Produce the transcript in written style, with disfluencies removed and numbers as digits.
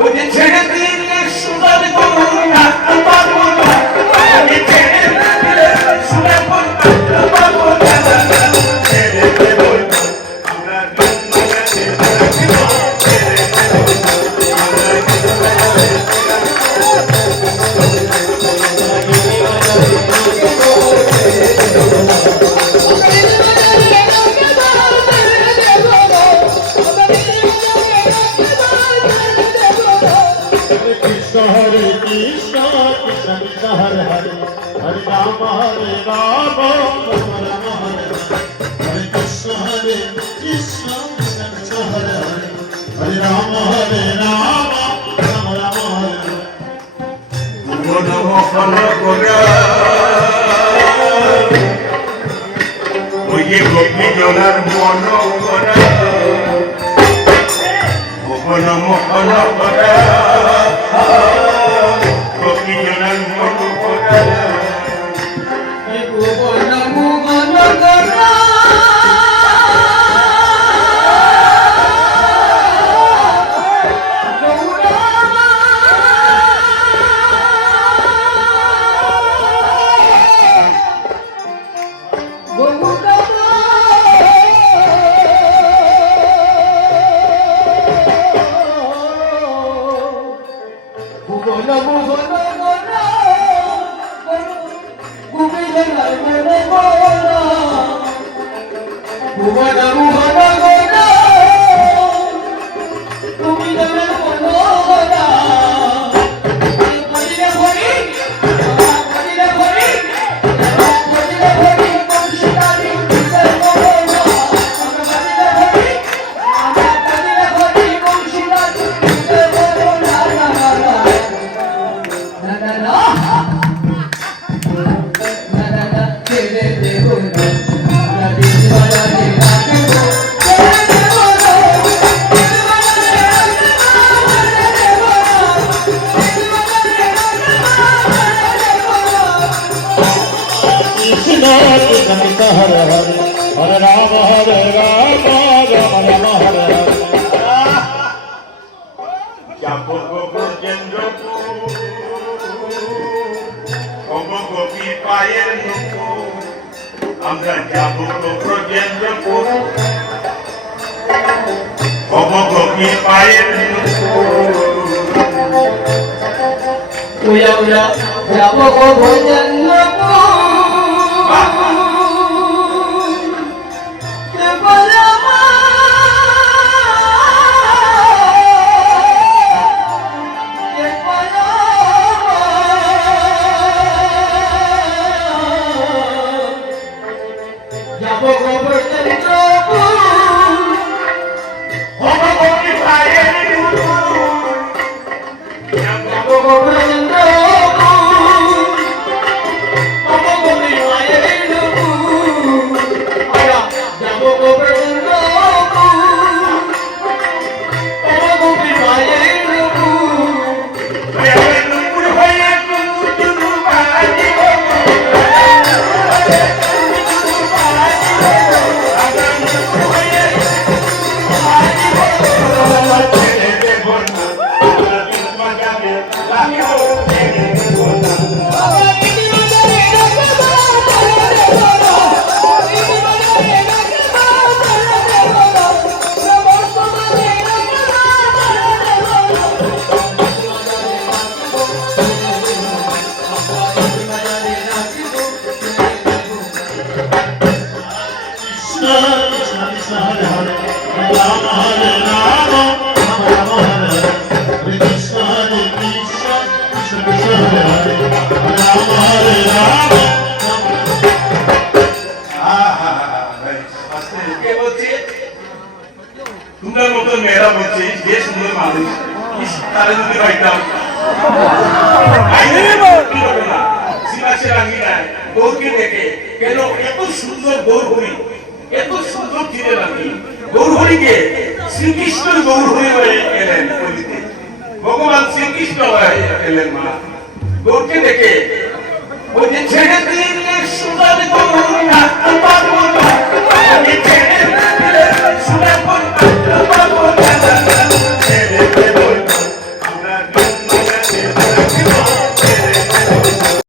ওই যে ছেড়ে দিলে সোনার গরু ডাকতে পারবো না, ওই যে ছেড়ে দিলে সোনার গরু ডাকতে পারবো না, ছেড়ে দেব আমরা দুনিয়াতে থাকিব, ছেড়ে দেব আমরা দুনিয়াতে हरे कृष्ण कृष्ण कृष्ण हरे हरे हरे राम राम हरे कृष्ण कृष्ण कृष्ण हरे हरे हरे राम राम राम हरे মন মোহন করা ওই যে গোপী জনার মন করা মন মোহন করা গোপী জনার মন করা हरे हरे हरे राम राम राम हरे हरे গোপী পায়ের আমরা যাব ব্রজেন্দ্রপুর গোপী পায়ের যাব ব্রজেন্দ্রপুর তোমার মতো মেয়েরা বলছে যে সুন্দর মানুষ তারা যদি পাইতাম গৌরকে দেখে কেন এত সুন্দর গৌরহরি এত সুন্দর ছিলেন আপনি গৌরহরিকে শ্রীকৃষ্ণ গৌরহরি হয়ে এলেন বলিতে ভগবান শ্রীকৃষ্ণ হয়ে এলেন মা গৌরকে দেখে ওই যে ছেড়ে দিলে সোনার গৌর ডাকতে পারবো না